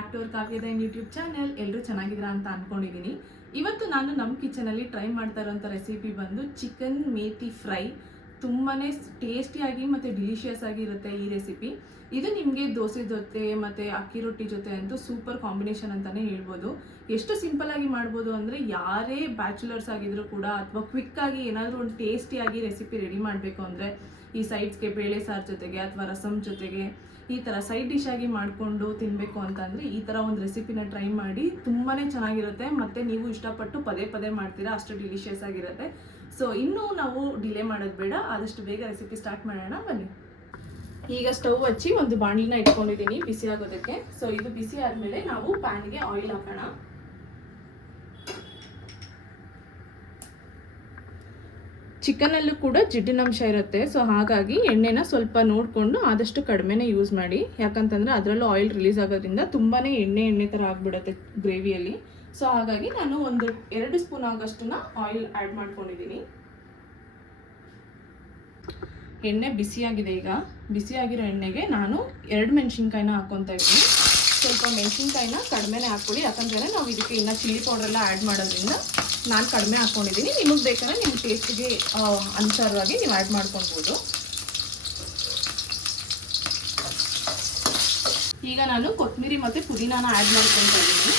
Back to our ಕಾವ್ಯದೈನ್ YouTube channel. ಎಲ್ಲರೂ ಚೆನ್ನಾಗಿದ್ದೀರಾ ಅಂತ ಅಂದ್ಕೊಂಡಿದ್ದೀನಿ. ಇವತ್ತು ನಾನು ನಮ್ಮ ಕಿಚನಲ್ಲಿ ಟ್ರೈ ಮಾಡ್ತಾ ಇರೋಂಥ ರೆಸಿಪಿ ಬಂದು ಚಿಕನ್ ಮೇಥಿ ಫ್ರೈ. ತುಂಬಾ ಟೇಸ್ಟಿಯಾಗಿ ಮತ್ತು ಡಿಲಿಷಿಯಸ್ ಆಗಿರುತ್ತೆ ಈ ರೆಸಿಪಿ. ಇದು ನಿಮಗೆ ದೋಸೆ ಜೊತೆ ಮತ್ತು ಅಕ್ಕಿ ರೊಟ್ಟಿ ಜೊತೆ ಅಂತೂ ಸೂಪರ್ ಕಾಂಬಿನೇಷನ್ ಅಂತಲೇ ಹೇಳ್ಬೋದು. ಎಷ್ಟು ಸಿಂಪಲ್ಲಾಗಿ ಮಾಡ್ಬೋದು ಅಂದರೆ ಯಾರೇ ಬ್ಯಾಚುಲರ್ಸ್ ಆಗಿದ್ರು ಕೂಡ ಅಥವಾ ಕ್ವಿಕ್ಕಾಗಿ ಏನಾದರೂ ಒಂದು ಟೇಸ್ಟಿಯಾಗಿ ರೆಸಿಪಿ ರೆಡಿ ಮಾಡಬೇಕು ಅಂದರೆ ಈ ಸೈಡ್ಸ್ಗೆ ಬೇಳೆ ಸಾರು ಜೊತೆಗೆ ಅಥವಾ ರಸಮ್ ಜೊತೆಗೆ ಈ ಥರ ಸೈಡ್ ಡಿಶ್ ಆಗಿ ಮಾಡಿಕೊಂಡು ತಿನ್ನಬೇಕು ಅಂತಂದರೆ ಈ ಥರ ಒಂದು ರೆಸಿಪಿನ ಟ್ರೈ ಮಾಡಿ. ತುಂಬಾ ಚೆನ್ನಾಗಿರುತ್ತೆ ಮತ್ತು ನೀವು ಇಷ್ಟಪಟ್ಟು ಪದೇ ಪದೇ ಮಾಡ್ತೀರಾ, ಅಷ್ಟು ಡಿಲಿಷಿಯಸ್ ಆಗಿರುತ್ತೆ. ಸೊ ಇನ್ನೂ ನಾವು ಡಿಲೇ ಮಾಡೋದು ಬೇಡ, ಆದಷ್ಟು ಬೇಗ ರೆಸಿಪಿ ಸ್ಟಾರ್ಟ್ ಮಾಡೋಣ ಬನ್ನಿ. ಈಗ ಸ್ಟವ್ ಹಚ್ಚಿ ಒಂದು ಬಾಣಲಿನ ಇಟ್ಕೊಂಡಿದ್ದೀನಿ ಬಿಸಿ ಆಗೋದಕ್ಕೆ. ಸೊ ಇದು ಬಿಸಿ ಆದಮೇಲೆ ನಾವು ಪ್ಯಾನ್ಗೆ ಆಯಿಲ್ ಹಾಕೋಣ. ಚಿಕನಲ್ಲೂ ಕೂಡ ಜಿಡ್ಡಿನಂಶ ಇರುತ್ತೆ, ಸೊ ಹಾಗಾಗಿ ಎಣ್ಣೆನ ಸ್ವಲ್ಪ ನೋಡಿಕೊಂಡು ಆದಷ್ಟು ಕಡಿಮೆನೇ ಯೂಸ್ ಮಾಡಿ. ಯಾಕಂತಂದರೆ ಅದರಲ್ಲೂ ಆಯಿಲ್ ರಿಲೀಸ್ ಆಗೋದ್ರಿಂದ ತುಂಬಾ ಎಣ್ಣೆ ಥರ ಆಗಿಬಿಡುತ್ತೆ ಗ್ರೇವಿಯಲ್ಲಿ. ಸೊ ಹಾಗಾಗಿ ನಾನು ಒಂದು 2 ಸ್ಪೂನ್ ಆಗೋಷ್ಟನ್ನ ಆಯಿಲ್ ಆ್ಯಡ್ ಮಾಡ್ಕೊಂಡಿದ್ದೀನಿ. ಎಣ್ಣೆ ಬಿಸಿಯಾಗಿದೆ. ಈಗ ಬಿಸಿಯಾಗಿರೋ ಎಣ್ಣೆಗೆ ನಾನು 2 ಮೆಣಸಿನ್ಕಾಯಿನ ಹಾಕ್ಕೊತಾ ಇದ್ದೀನಿ. ಸ್ವಲ್ಪ ಮೆಣಸಿನ್ಕಾಯಿನ ಕಡಿಮೆನೇ ಹಾಕ್ಕೊಳ್ಳಿ, ಯಾಕಂದರೆ ನಾವು ಇದಕ್ಕೆ ಇನ್ನು ಚಿಲ್ಲಿ ಪೌಡ್ರೆಲ್ಲ ಆ್ಯಡ್ ಮಾಡೋದ್ರಿಂದ ನಾನು ಕಡಿಮೆ ಹಾಕ್ಕೊಂಡಿದ್ದೀನಿ. ನಿಮಗೆ ಬೇಕಾದ್ರೆ ನಿಮ್ಮ ಟೇಸ್ಟಿಗೆ ಅನುಸಾರವಾಗಿ ನೀವು ಆ್ಯಡ್ ಮಾಡ್ಕೊಳ್ಬೋದು. ಈಗ ನಾನು ಕೊತ್ತಂಬರಿ ಮತ್ತು ಪುದೀನಾನ ಆ್ಯಡ್ ಮಾಡ್ಕೊತಾ ಇದ್ದೀನಿ.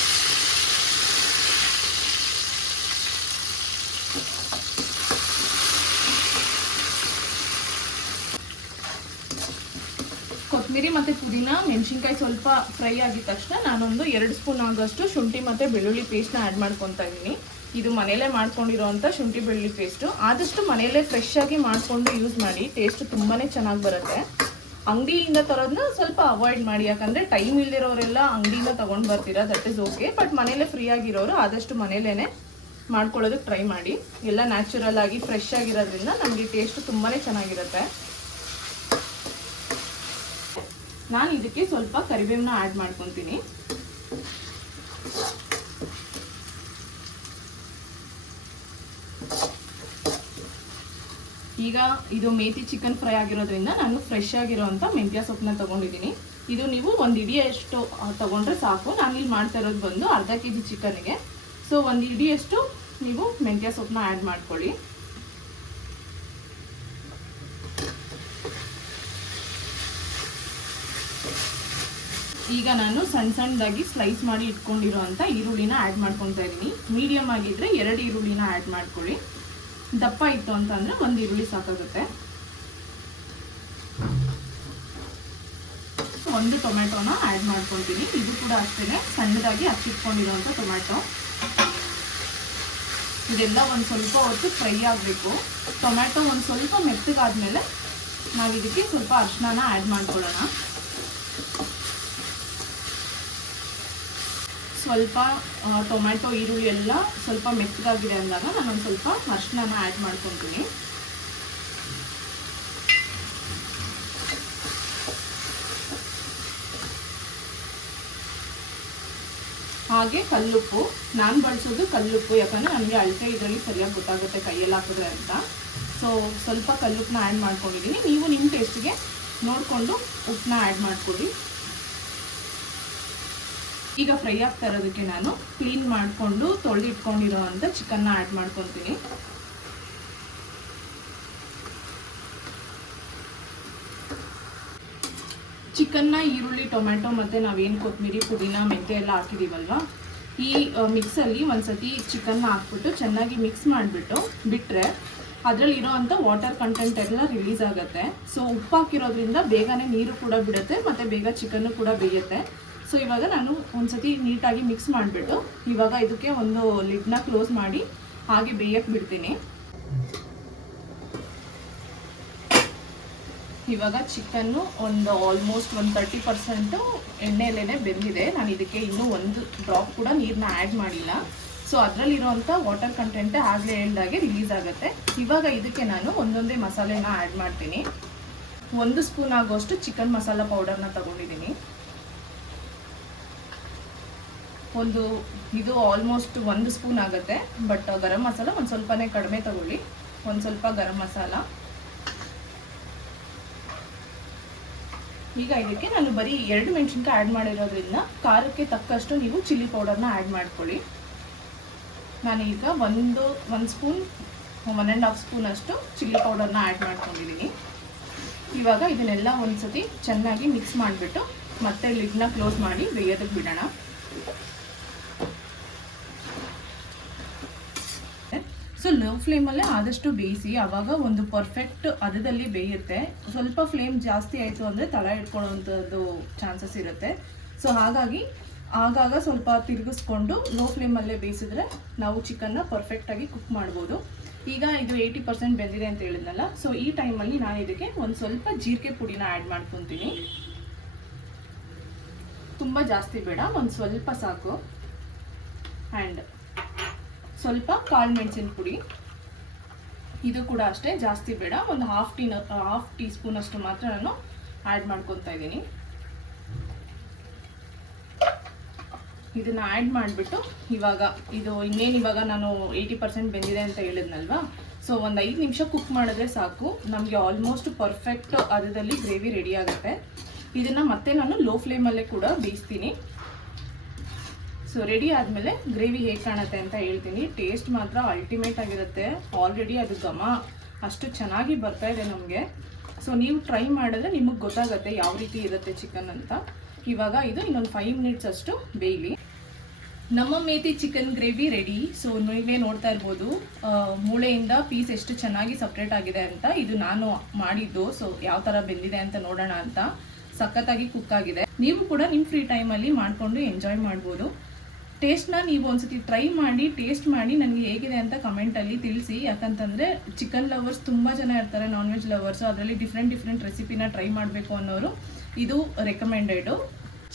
ಕೊತ್ತಂಬರಿ ಮತ್ತು ಪುದೀನ ಮೆಣಸಿನ್ಕಾಯಿ ಸ್ವಲ್ಪ ಫ್ರೈ ಆಗಿದ ತಕ್ಷಣ ನಾನೊಂದು 2 ಸ್ಪೂನ್ ಆಗೋಷ್ಟು ಶುಂಠಿ ಮತ್ತು ಬೆಳ್ಳುಳ್ಳಿ ಪೇಸ್ಟ್ನ ಆ್ಯಡ್ ಮಾಡ್ಕೊತಾ ಇದ್ದೀನಿ. ಇದು ಮನೆಯಲ್ಲೇ ಮಾಡ್ಕೊಂಡಿರೋವಂಥ ಶುಂಠಿ ಬೆಳ್ಳುಳ್ಳಿ ಪೇಸ್ಟು. ಆದಷ್ಟು ಮನೆಯಲ್ಲೇ ಫ್ರೆಶ್ ಆಗಿ ಮಾಡಿಕೊಂಡು ಯೂಸ್ ಮಾಡಿ, ಟೇಸ್ಟ್ ತುಂಬಾ ಚೆನ್ನಾಗಿ ಬರುತ್ತೆ. ಅಂಗಡಿಯಿಂದ ತರೋದನ್ನ ಸ್ವಲ್ಪ ಅವಾಯ್ಡ್ ಮಾಡಿ, ಯಾಕಂದರೆ ಟೈಮ್ ಇಲ್ದಿರೋರೆಲ್ಲ ಅಂಗಡಿಯಿಂದ ತೊಗೊಂಡು ಬರ್ತೀರಾ, ದಟ್ ಇಸ್ ಓಕೆ. ಬಟ್ ಮನೇಲೇ ಫ್ರೀ ಆಗಿರೋರು ಆದಷ್ಟು ಮನೇಲೇ ಮಾಡ್ಕೊಳ್ಳೋದಕ್ಕೆ ಟ್ರೈ ಮಾಡಿ. ಎಲ್ಲ ನ್ಯಾಚುರಲ್ ಆಗಿ ಫ್ರೆಶ್ ಆಗಿರೋದ್ರಿಂದ ನಮಗೆ ಟೇಸ್ಟ್ ತುಂಬಾ ಚೆನ್ನಾಗಿರುತ್ತೆ. ನಾನು ಇದಕ್ಕೆ ಸ್ವಲ್ಪ ಕರಿಬೇವನ್ನ ಆ್ಯಡ್ ಮಾಡ್ಕೊತೀನಿ. ಈಗ ಇದು ಮೇಥಿ ಚಿಕನ್ ಫ್ರೈ ಆಗಿರೋದ್ರಿಂದ ನಾನು ಫ್ರೆಶ್ ಆಗಿರೋವಂಥ ಮೆಂತ್ಯ ಸೊಪ್ಪನ್ನ ತೊಗೊಂಡಿದ್ದೀನಿ. ಇದು ನೀವು 1 ಇಡಿಯಷ್ಟು ತೊಗೊಂಡ್ರೆ ಸಾಕು. ನಾನಿಲ್ಲಿ ಮಾಡ್ತಾ ಇರೋದು ಬಂದು ಅರ್ಧ kg ಚಿಕನ್ಗೆ. ಸೊ 1 ಇಡಿಯಷ್ಟು ನೀವು ಮೆಂತ್ಯ ಸೊಪ್ಪನ್ನ ಆ್ಯಡ್ ಮಾಡ್ಕೊಳ್ಳಿ. ಈಗ ನಾನು ಸಣ್ಣದಾಗಿ ಸ್ಲೈಸ್ ಮಾಡಿ ಇಟ್ಕೊಂಡಿರೋವಂಥ ಈರುಳ್ಳಿನ ಆ್ಯಡ್ ಮಾಡ್ಕೊತಾ ಇದ್ದೀನಿ. ಮೀಡಿಯಮ್ ಆಗಿದ್ದರೆ 2 ಈರುಳ್ಳಿನ ಆ್ಯಡ್ ಮಾಡ್ಕೊಳ್ಳಿ. ದಪ್ಪ ಇತ್ತು ಅಂತಂದರೆ 1 ಈರುಳ್ಳಿ ಸಾಕಾಗುತ್ತೆ. 1 ಟೊಮೆಟೊನ ಆ್ಯಡ್ ಮಾಡ್ಕೊತೀನಿ. ಇದು ಕೂಡ ಅಷ್ಟೇ ಸಣ್ಣದಾಗಿ ಹಚ್ಚಿಟ್ಕೊಂಡಿರೋವಂಥ ಟೊಮೆಟೊ. ಇದೆಲ್ಲ ಒಂದು ಸ್ವಲ್ಪ ಹೊತ್ತು ಫ್ರೈ ಆಗಬೇಕು. ಟೊಮೆಟೊ ಒಂದು ಸ್ವಲ್ಪ ಮೆತ್ತಗಾದ್ಮೇಲೆ ನಾವು ಇದಕ್ಕೆ ಸ್ವಲ್ಪ ಅರಿಶಿನ ಆ್ಯಡ್ ಮಾಡ್ಕೊಳ್ಳೋಣ. ಸ್ವಲ್ಪ ಟೊಮ್ಯಾಟೊ ಈರುಳ್ಳಿ ಎಲ್ಲ ಸ್ವಲ್ಪ ಮೆತ್ತಗಾಗಿದೆ ಅಂದಾಗ ನಾನೊಂದು ಸ್ವಲ್ಪ ಅರಿಶಿನ ಆ್ಯಡ್ ಮಾಡ್ಕೊತೀನಿ. ಹಾಗೆ ಕಲ್ಲುಪ್ಪು ನಾನು ಬಳಸೋದು ಕಲ್ಲುಪ್ಪು, ಯಾಕಂದರೆ ನನಗೆ ಅಳತೆ ಇದರಲ್ಲಿ ಸರಿಯಾಗಿ ಗೊತ್ತಾಗುತ್ತೆ ಕೈಯಲ್ಲಿ ಹಾಕಿದ್ರೆ ಅಂತ. ಸೊ ಸ್ವಲ್ಪ ಕಲ್ಲುಪ್ಪನ್ನ ಆ್ಯಡ್ ಮಾಡ್ಕೊಂಡಿದ್ದೀನಿ. ನೀವು ನಿಮ್ಮ ಟೇಸ್ಟಿಗೆ ನೋಡಿಕೊಂಡು ಉಪ್ಪನ್ನ ಆ್ಯಡ್ ಮಾಡ್ಕೊಳ್ಳಿ. ಈಗ ಫ್ರೈ ಆಗ್ತಾ ಇರೋದಕ್ಕೆ ನಾನು ಕ್ಲೀನ್ ಮಾಡಿಕೊಂಡು ತೊಳೆದಿಟ್ಕೊಂಡಿರೋ ಅಂಥ ಚಿಕನ್ನ ಆ್ಯಡ್ ಮಾಡ್ಕೊತೀನಿ. ಚಿಕನ್ನ ಈರುಳ್ಳಿ ಟೊಮೆಟೊ ಮತ್ತು ನಾವೇನು ಕೊತ್ತಂಬರಿ ಪುದೀನ ಮೆಂತ್ಯ ಎಲ್ಲ ಹಾಕಿದ್ದೀವಲ್ವ, ಈ ಮಿಕ್ಸಲ್ಲಿ ಒಂದ್ಸತಿ ಚಿಕನ್ನ ಹಾಕ್ಬಿಟ್ಟು ಚೆನ್ನಾಗಿ ಮಿಕ್ಸ್ ಮಾಡಿಬಿಟ್ಟು ಬಿಟ್ಟರೆ ಅದರಲ್ಲಿರೋ ಅಂಥ ವಾಟರ್ ಕಂಟೆಂಟ್ ಎಲ್ಲ ರಿಲೀಸ್ ಆಗುತ್ತೆ. ಸೊ ಉಪ್ಪು ಹಾಕಿರೋದ್ರಿಂದ ಬೇಗನೆ ನೀರು ಕೂಡ ಬಿಡುತ್ತೆ ಮತ್ತು ಬೇಗ ಚಿಕನ್ನು ಕೂಡ ಬೇಯುತ್ತೆ. ಸೊ ಇವಾಗ ನಾನು ಒಂದ್ಸತಿ ನೀಟಾಗಿ ಮಿಕ್ಸ್ ಮಾಡಿಬಿಟ್ಟು ಇವಾಗ ಇದಕ್ಕೆ ಒಂದು ಲಿಡ್ನ ಕ್ಲೋಸ್ ಮಾಡಿ ಹಾಗೆ ಬೇಯಕ್ಕೆ ಬಿಡ್ತೀನಿ. ಇವಾಗ ಚಿಕನ್ನು ಒಂದು ಆಲ್ಮೋಸ್ಟ್ 30% ಎಣ್ಣೆಯಲ್ಲೇ ಬೆಂದಿದೆ. ನಾನು ಇದಕ್ಕೆ ಇನ್ನೂ 1 ಡ್ರಾಪ್ ಕೂಡ ನೀರನ್ನ ಆ್ಯಡ್ ಮಾಡಿಲ್ಲ. ಸೊ ಅದರಲ್ಲಿರೋವಂಥ ವಾಟರ್ ಕಂಟೆಂಟ್ ಆಗಲೇ ಹೇಳ್ದಾಗೆ ರಿಲೀಸ್ ಆಗುತ್ತೆ. ಇವಾಗ ಇದಕ್ಕೆ ನಾನು ಒಂದೊಂದೇ ಮಸಾಲೆನ ಆ್ಯಡ್ ಮಾಡ್ತೀನಿ. 1 ಸ್ಪೂನ್ ಆಗೋಷ್ಟು ಚಿಕನ್ ಮಸಾಲ ಪೌಡರ್ನ ತಗೊಂಡಿದ್ದೀನಿ. ಇದು ಆಲ್ಮೋಸ್ಟ್ 1 ಸ್ಪೂನ್ ಆಗುತ್ತೆ. ಬಟ್ ಗರಂ ಮಸಾಲ ಒಂದು ಸ್ವಲ್ಪನೇ ಕಡಿಮೆ ತಗೊಳ್ಳಿ. ಒಂದು ಸ್ವಲ್ಪ ಗರಂ ಮಸಾಲ, ಈಗ ಇದಕ್ಕೆ ನಾನು ಬರೀ 2 ಮೆಣಸಿನ್ಕಾಯಿ ಆ್ಯಡ್ ಮಾಡಿರೋದ್ರಿಂದ ಖಾರಕ್ಕೆ ತಕ್ಕಷ್ಟು ನೀವು ಚಿಲ್ಲಿ ಪೌಡರ್ನ ಆ್ಯಡ್ ಮಾಡ್ಕೊಳ್ಳಿ. ನಾನೀಗ ಒಂದು ಸ್ಪೂನ್ 1.5 ಸ್ಪೂನ್ ಅಷ್ಟು ಚಿಲ್ಲಿ ಪೌಡರ್ನ ಆ್ಯಡ್ ಮಾಡ್ಕೊಂಡಿದ್ದೀನಿ. ಇವಾಗ ಇದನ್ನೆಲ್ಲ ಒಂದ್ಸತಿ ಚೆನ್ನಾಗಿ ಮಿಕ್ಸ್ ಮಾಡಿಬಿಟ್ಟು ಮತ್ತೆ ಲಿಡ್ನ ಕ್ಲೋಸ್ ಮಾಡಿ ಬೇಯೋದಕ್ಕೆ ಬಿಡೋಣ. ಸೊ ಲೋ ಫ್ಲೇಮಲ್ಲೇ ಆದಷ್ಟು ಬೇಯಿಸಿ, ಆವಾಗ ಒಂದು ಪರ್ಫೆಕ್ಟ್ ಹದದಲ್ಲಿ ಬೇಯುತ್ತೆ. ಸ್ವಲ್ಪ ಫ್ಲೇಮ್ ಜಾಸ್ತಿ ಆಯಿತು ಅಂದರೆ ತಳ ಇಟ್ಕೊಳ್ಳೋವಂಥದ್ದು ಚಾನ್ಸಸ್ ಇರುತ್ತೆ. ಸೊ ಹಾಗಾಗಿ ಆಗಾಗ ಸ್ವಲ್ಪ ತಿರುಗಿಸ್ಕೊಂಡು ಲೋ ಫ್ಲೇಮಲ್ಲೇ ಬೇಯಿಸಿದ್ರೆ ನಾವು ಚಿಕನ್ನ ಪರ್ಫೆಕ್ಟಾಗಿ ಕುಕ್ ಮಾಡ್ಬೋದು. ಈಗ ಇದು 80% ಬೆಂದಿದೆ ಅಂತ ಹೇಳಿದ್ನಲ್ಲ, ಸೊ ಈ ಟೈಮಲ್ಲಿ ನಾನು ಇದಕ್ಕೆ ಒಂದು ಸ್ವಲ್ಪ ಜೀರಿಗೆ ಪುಡಿನ ಆ್ಯಡ್ ಮಾಡ್ಕೊತೀನಿ. ತುಂಬ ಜಾಸ್ತಿ ಬೇಡ, ಒಂದು ಸ್ವಲ್ಪ ಸಾಕು. ಆ್ಯಂಡ್ ಸ್ವಲ್ಪ ಕಾಳು ಮೆಣಸಿನ ಪುಡಿ, ಇದು ಕೂಡ ಅಷ್ಟೇ ಜಾಸ್ತಿ ಬೇಡ, ಒಂದು ಹಾಫ್ ಟೀ ಸ್ಪೂನ್ ಅಷ್ಟು ಮಾತ್ರ ನಾನು ಆ್ಯಡ್ ಮಾಡ್ಕೊತಾ ಇದ್ದೀನಿ. ಇದನ್ನು ಆ್ಯಡ್ ಮಾಡಿಬಿಟ್ಟು ಇವಾಗ ನಾನು 80% ಬೆಂದಿದೆ ಅಂತ ಹೇಳಿದ್ನಲ್ವಾ, ಸೊ ಒಂದು 5 ನಿಮಿಷ ಕುಕ್ ಮಾಡಿದ್ರೆ ಸಾಕು, ನಮಗೆ ಆಲ್ಮೋಸ್ಟ್ ಪರ್ಫೆಕ್ಟ್ ಅದರಲ್ಲಿ ಗ್ರೇವಿ ರೆಡಿ ಆಗುತ್ತೆ. ಇದನ್ನು ಮತ್ತೆ ನಾನು ಲೋ ಫ್ಲೇಮಲ್ಲೇ ಕೂಡ ಬೇಯಿಸ್ತೀನಿ. ಸೊ ರೆಡಿ ಆದಮೇಲೆ ಗ್ರೇವಿ ಹೇಗೆ ಕಾಣುತ್ತೆ ಅಂತ ಹೇಳ್ತೀನಿ. ಟೇಸ್ಟ್ ಮಾತ್ರ ಅಲ್ಟಿಮೇಟ್ ಆಗಿರುತ್ತೆ. ಆಲ್ರೆಡಿ ಅದು ಘಮ ಅಷ್ಟು ಚೆನ್ನಾಗಿ ಬರ್ತಾ ಇದೆ ನಮಗೆ. ಸೊ ನೀವು ಟ್ರೈ ಮಾಡಿದ್ರೆ ನಿಮಗೆ ಗೊತ್ತಾಗುತ್ತೆ ಯಾವ ರೀತಿ ಇರುತ್ತೆ ಚಿಕನ್ ಅಂತ. ಇವಾಗ ಇದು ಇನ್ನೊಂದು 5 ಮಿನಿಟ್ಸ್ ಅಷ್ಟು ಬೇಯಲಿ. ನಮ್ಮ methi chicken gravy ready. So ನೀವೇ ನೋಡ್ತಾ ಇರ್ಬೋದು ಮೂಳೆಯಿಂದ ಪೀಸ್ ಎಷ್ಟು ಚೆನ್ನಾಗಿ ಸಪ್ರೇಟ್ ಆಗಿದೆ ಅಂತ. ಇದು ನಾನು ಮಾಡಿದ್ದು. ಸೊ ಯಾವ ಥರ ಬೆಂದಿದೆ ಅಂತ ನೋಡೋಣ ಅಂತ. ಸಖತ್ತಾಗಿ ಕುಕ್ ಆಗಿದೆ. ನೀವು ಕೂಡ ನಿಮ್ಮ ಫ್ರೀ ಟೈಮಲ್ಲಿ ಮಾಡಿಕೊಂಡು ಎಂಜಾಯ್ ಮಾಡ್ಬೋದು. ಟೇಸ್ಟ್ನ ನೀವು ಒಂದ್ಸತಿ ಟ್ರೈ ಮಾಡಿ, ಟೇಸ್ಟ್ ಮಾಡಿ ನನಗೆ ಹೇಗಿದೆ ಅಂತ ಕಮೆಂಟಲ್ಲಿ ತಿಳಿಸಿ. ಯಾಕಂತಂದರೆ ಚಿಕನ್ ಲವರ್ಸ್ ತುಂಬ ಜನ ಇರ್ತಾರೆ, ನಾನ್ ವೆಜ್ ಲವರ್ಸು. ಅದರಲ್ಲಿ ಡಿಫ್ರೆಂಟ್ ರೆಸಿಪಿನ ಟ್ರೈ ಮಾಡಬೇಕು ಅನ್ನೋರು ಇದು ರೆಕಮೆಂಡೆಡು.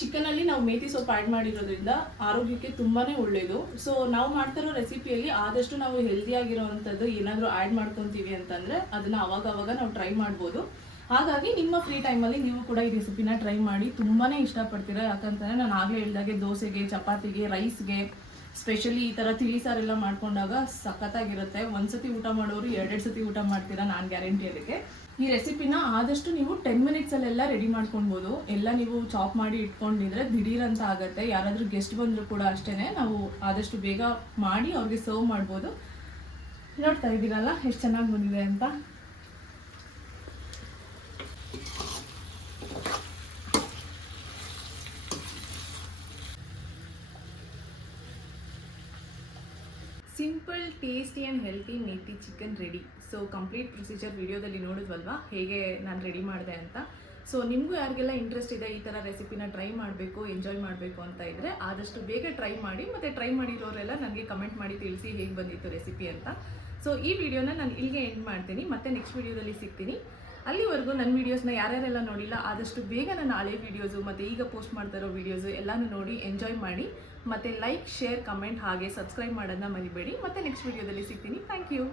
ಚಿಕನಲ್ಲಿ ನಾವು ಮೇಥಿ ಸೊಪ್ಪು ಆ್ಯಡ್ ಮಾಡಿರೋದ್ರಿಂದ ಆರೋಗ್ಯಕ್ಕೆ ತುಂಬಾ ಒಳ್ಳೆಯದು. ಸೊ ನಾವು ಮಾಡ್ತಿರೋ ರೆಸಿಪಿಯಲ್ಲಿ ಆದಷ್ಟು ನಾವು ಹೆಲ್ದಿಯಾಗಿರೋವಂಥದ್ದು ಏನಾದರೂ ಆ್ಯಡ್ ಮಾಡ್ಕೊತೀವಿ ಅಂತಂದರೆ ಅದನ್ನು ಅವಾಗ ನಾವು ಟ್ರೈ ಮಾಡ್ಬೋದು. ಹಾಗಾಗಿ ನಿಮ್ಮ ಫ್ರೀ ಟೈಮಲ್ಲಿ ನೀವು ಕೂಡ ಈ ರೆಸಿಪಿನ ಟ್ರೈ ಮಾಡಿ, ತುಂಬಾ ಇಷ್ಟಪಡ್ತೀರಾ. ಯಾಕಂತಂದರೆ ನಾನು ಆಗಲೇ ಹೇಳಿದಾಗೆ ದೋಸೆಗೆ, ಚಪಾತಿಗೆ, ರೈಸ್ಗೆ, ಸ್ಪೆಷಲಿ ಈ ಥರ ತಿಳಿ ಸಾರೆಲ್ಲ ಮಾಡ್ಕೊಂಡಾಗ ಸಖತ್ತಾಗಿರುತ್ತೆ. ಒಂದ್ಸತಿ ಊಟ ಮಾಡೋರು 2 ಸತಿ ಊಟ ಮಾಡ್ತೀರಾ, ನಾನು ಗ್ಯಾರಂಟಿ ಅದಕ್ಕೆ. ಈ ರೆಸಿಪಿನ ಆದಷ್ಟು ನೀವು 10 ಮಿನಿಟ್ಸಲ್ಲೆಲ್ಲ ರೆಡಿ ಮಾಡ್ಕೊಳ್ಬೋದು. ಎಲ್ಲ ನೀವು ಚಾಪ್ ಮಾಡಿ ಇಟ್ಕೊಂಡಿದ್ರೆ ದಿಢೀರ್ ಅಂತ ಆಗುತ್ತೆ. ಯಾರಾದರೂ ಗೆಸ್ಟ್ ಬಂದರೂ ಕೂಡ ಅಷ್ಟೇ, ನಾವು ಆದಷ್ಟು ಬೇಗ ಮಾಡಿ ಅವ್ರಿಗೆ ಸರ್ವ್ ಮಾಡ್ಬೋದು. ನೋಡ್ತಾ ಇದ್ದೀರಲ್ಲ ಎಷ್ಟು ಚೆನ್ನಾಗಿ ಬಂದಿದೆ ಅಂತ. Simple, tasty and healthy methi chicken ready. So complete procedure ವಿಡಿಯೋದಲ್ಲಿ ನೋಡಿದ್ವಲ್ವಾ ಹೇಗೆ ನಾನು ರೆಡಿ ಮಾಡಿದೆ ಅಂತ. ಸೊ ನಿಮಗೂ ಯಾರಿಗೆಲ್ಲ ಇಂಟ್ರೆಸ್ಟ್ ಇದೆ ಈ ಥರ ರೆಸಿಪಿನ ಟ್ರೈ ಮಾಡಬೇಕು, ಎಂಜಾಯ್ ಮಾಡಬೇಕು ಅಂತ ಇದ್ದರೆ ಆದಷ್ಟು ಬೇಗ ಟ್ರೈ ಮಾಡಿ. ಮತ್ತು ಟ್ರೈ ಮಾಡಿರೋರೆಲ್ಲ ನನಗೆ ಕಮೆಂಟ್ ಮಾಡಿ ತಿಳಿಸಿ ಹೇಗೆ ಬಂದಿತ್ತು ರೆಸಿಪಿ ಅಂತ. ಸೊ ಈ ವಿಡಿಯೋನ ನಾನು ಇಲ್ಲಿಗೆ ಎಂಡ್ ಮಾಡ್ತೀನಿ. ಮತ್ತೆ ನೆಕ್ಸ್ಟ್ ವಿಡಿಯೋದಲ್ಲಿ ಸಿಗ್ತೀನಿ. ಅಲ್ಲಿವರೆಗೂ ನನ್ನ ವೀಡಿಯೋಸ್ನ ಯಾರ್ಯಾರೆಲ್ಲ ನೋಡಿಲ್ಲ ಆದಷ್ಟು ಬೇಗ ನನ್ನ ಹಳೆ ವೀಡಿಯೋಸು ಮತ್ತು ಈಗ ಪೋಸ್ಟ್ ಮಾಡ್ತಾ ಇರೋ ವೀಡಿಯೋಸು ಎಲ್ಲನೂ ನೋಡಿ ಎಂಜಾಯ್ ಮಾಡಿ. ಮತ್ತು ಲೈಕ್, ಶೇರ್, ಕಮೆಂಟ್ ಹಾಗೆ ಸಬ್ಸ್ಕ್ರೈಬ್ ಮಾಡೋದನ್ನ ಮರಿಬೇಡಿ. ಮತ್ತೆ ನೆಕ್ಸ್ಟ್ ವಿಡಿಯೋದಲ್ಲಿ ಸಿಗ್ತೀನಿ. Thank you.